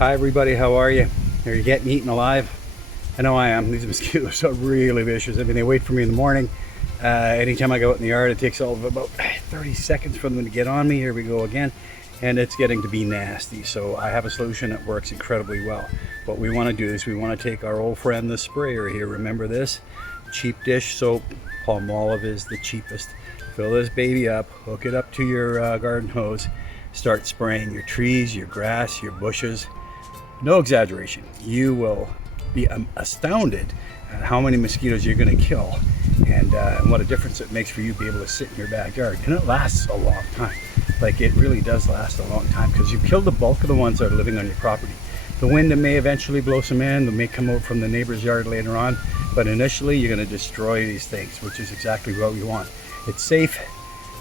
Hi everybody, how are you? Are you getting eaten alive? I know I am. These mosquitoes are really vicious. I mean, they wait for me in the morning. Anytime I go out in the yard, it takes all of about 30 seconds for them to get on me. Here we go again. And it's getting to be nasty. So I have a solution that works incredibly well. What we want to do is we want to take our old friend, the sprayer here. Remember this? Cheap dish soap. Palmolive is the cheapest. Fill this baby up, hook it up to your garden hose, start spraying your trees, your grass, your bushes. No exaggeration. You will be astounded at how many mosquitoes you're going to kill and what a difference it makes for you to be able to sit in your backyard. And it lasts a long time. Like, it really does last a long time because you've killed the bulk of the ones that are living on your property. The wind may eventually blow some in, they may come out from the neighbor's yard later on, but initially you're going to destroy these things, which is exactly what we want. It's safe,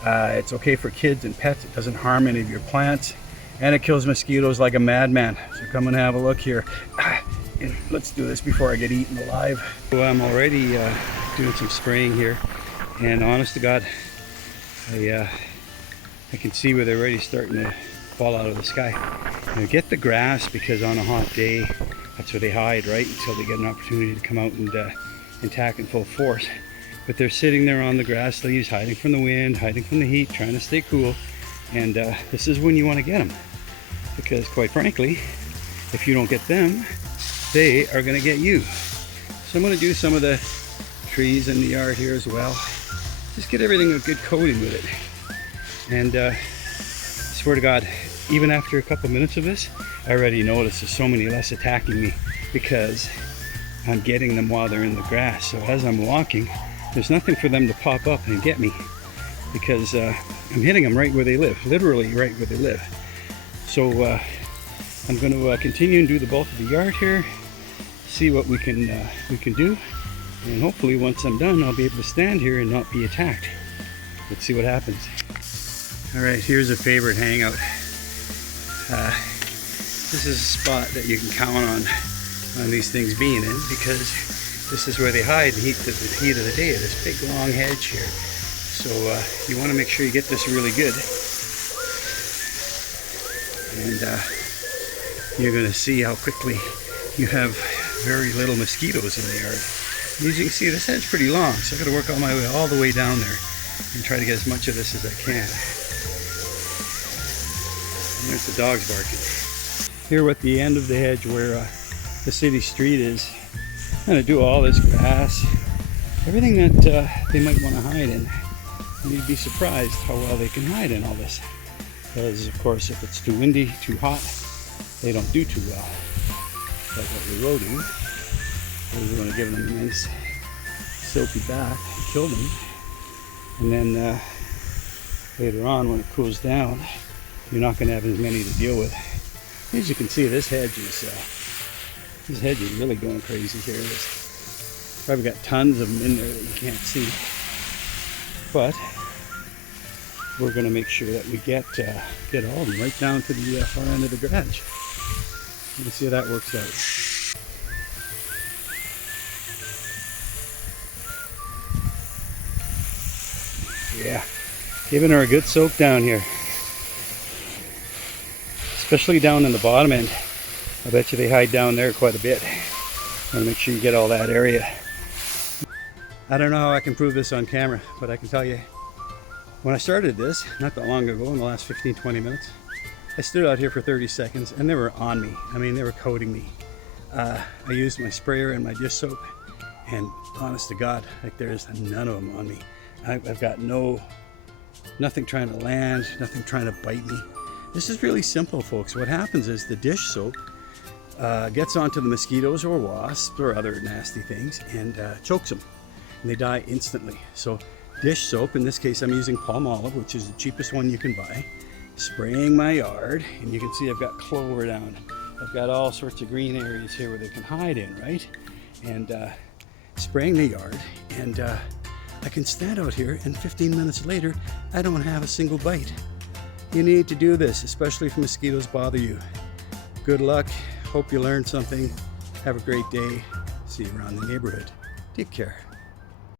it's okay for kids and pets, it doesn't harm any of your plants, and it kills mosquitoes like a madman. So come and have a look here. And let's do this before I get eaten alive. So I'm already doing some spraying here, and honest to God, I can see where they're already starting to fall out of the sky. Now get the grass, because on a hot day, that's where they hide, right? Until they get an opportunity to come out and attack in full force. But they're sitting there on the grass leaves, hiding from the wind, hiding from the heat, trying to stay cool. And this is when you want to get them. Because quite frankly, if you don't get them, they are going to get you. So I'm going to do some of the trees in the yard here as well. Just get everything a good coating with it. And I swear to God, even after a couple minutes of this, I already notice there's so many less attacking me because I'm getting them while they're in the grass. So as I'm walking, there's nothing for them to pop up and get me because I'm hitting them right where they live, literally right where they live. So I'm going to continue and do the bulk of the yard here, see what we can do, and hopefully once I'm done, I'll be able to stand here and not be attacked. Let's see what happens. All right, here's a favorite hangout. This is a spot that you can count on these things being in, because this is where they hide in the heat of the day, this big long hedge here. So you want to make sure you get this really good. And you're going to see how quickly you have very little mosquitoes in the yard. As you can see, this hedge is pretty long, so I've got to work my way all the way down there and try to get as much of this as I can. And there's the dogs barking. Here at the end of the hedge where the city street is, I'm going to do all this grass, everything that they might want to hide in. And you'd be surprised how well they can hide in all this. Because of course, if it's too windy, too hot, they don't do too well. But what we will do is we're going to give them a nice silky bath and kill them. And then later on, when it cools down, you're not going to have as many to deal with. As you can see, this hedge is really going crazy here. There's probably got tons of them in there that you can't see. But we're going to make sure that we get all of them right down to the far end of the garage. Let's see how that works out. Yeah, giving her a good soak down here. Especially down in the bottom end. I bet you they hide down there quite a bit. Want to make sure you get all that area. I don't know how I can prove this on camera, but I can tell you, when I started this, not that long ago, in the last 15-20 minutes, I stood out here for 30 seconds and they were on me. I mean, they were coating me. I used my sprayer and my dish soap, and honest to God, like, there's none of them on me. I've got nothing trying to land, nothing trying to bite me. This is really simple, folks. What happens is the dish soap gets onto the mosquitoes or wasps or other nasty things and chokes them, and they die instantly. So dish soap, in this case I'm using Palmolive, which is the cheapest one you can buy, spraying my yard, and you can see I've got clover down. I've got all sorts of green areas here where they can hide in, right? And spraying the yard, and I can stand out here, and 15 minutes later I don't have a single bite. You need to do this, especially if mosquitoes bother you. Good luck. Hope you learned something. Have a great day. See you around the neighborhood. Take care.